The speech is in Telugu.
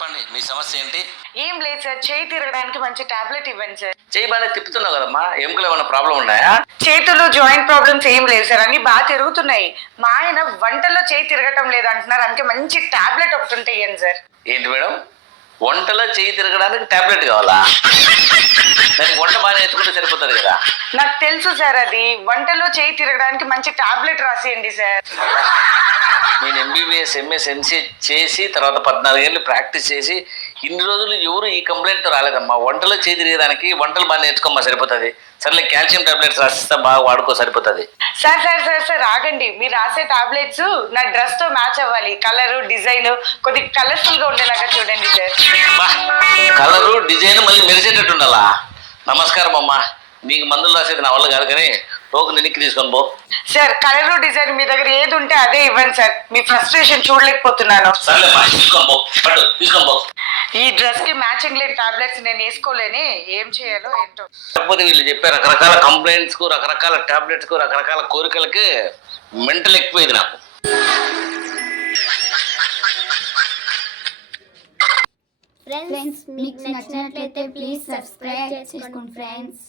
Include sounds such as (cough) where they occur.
చెప్పండి మీ సమస్య ఏంటి? ఏం లేదు సార్ చేయి తిరగడానికి మంచి టాబ్లెట్ ఇవ్వండి సార్. చేయి బాగానే తిప్పుతున్నావు కదమ్మా ఎముకలు ఏమైనా ప్రాబ్లం ఉన్నాయా? చేతులు జాయింట్ ప్రాబ్లమ్స్ ఏం లేవు సార్ అన్ని బాగా తిరుగుతున్నాయి. మా ఆయన వంటలో చేయి తిరగటం లేదు అంటున్నారు అందుకే మంచి టాబ్లెట్ ఒకటి ఉంటే ఇవ్వండి సార్. ఏంటి మేడం? వంటలో చేయి తిరగడానికి టాబ్లెట్ కావాలా? దానికి వంట బాగా నేర్చుకుంటే సరిపోతుంది కదా? నాకు తెలుసు సార్ అది వంటలో చేయి తిరగడానికి మంచి టాబ్లెట్ రాసేయండి సార్. (laughs) నేను ఎంబీబీఎస్ ఎంఎస్ ఎంసీఏ చేసి తర్వాత పద్నాలుగేళ్ళు ప్రాక్టీస్ చేసి ఇన్ని రోజులు ఎవరు ఈ కంప్లైంట్ రాలేదమ్మా. వంటలో చేయి తిరగడానికి వంటలు బాగా నేర్చుకోమ్మా సరిపోతుంది. సర్లే కాల్షియం టాబ్లెట్స్ రాసిస్తా బాగా వాడుకో సరిపోతుంది. సార్ సార్ సార్ సార్ ఆగండి. మీరు రాసే టాబ్లెట్స్ నా డ్రెస్తో మ్యాచ్ అవ్వాలి. కలర్ డిజైన్ కొద్దిగా కలర్ఫుల్గా ఉండేలాగా చూడండి సార్. కలరు డిజైన్ మళ్ళీ మెరిసేటట్టు ఉండాలా నమస్కారం అమ్మా. నీకు మందులు రాసేది నా వల్ల కాదు కానీ టోకు వెనక్కి తీసుకొని పో. సార్ కలర్ డిజైన్ మీ దగ్గర ఏది ఉంటే అదే ఇవ్వండి సార్. మీ ఫ్రస్ట్రేషన్ చూడలేకపోతున్నాను. సర్లేమ్మా తీసుకొని పో. పట్టు తీసుకొని పో. ఈ డ్రెస్కి మ్యాచింగ్ లేని టాబ్లెట్స్ నేను వేసుకోలేని. ఏం చేయాలో ఏంటో. కాకపోతే వీళ్ళు చెప్పే రకరకాల కంప్లైంట్స్కు రకరకాల టాబ్లెట్స్కు రకరకాల కోరికలకి మెంటల్ ఎక్కువైంది నాకు. ఫ్రెండ్స్ మీకు నచ్చినట్లయితే ప్లీజ్ సబ్స్క్రైబ్ చేసుకోండి ఫ్రెండ్స్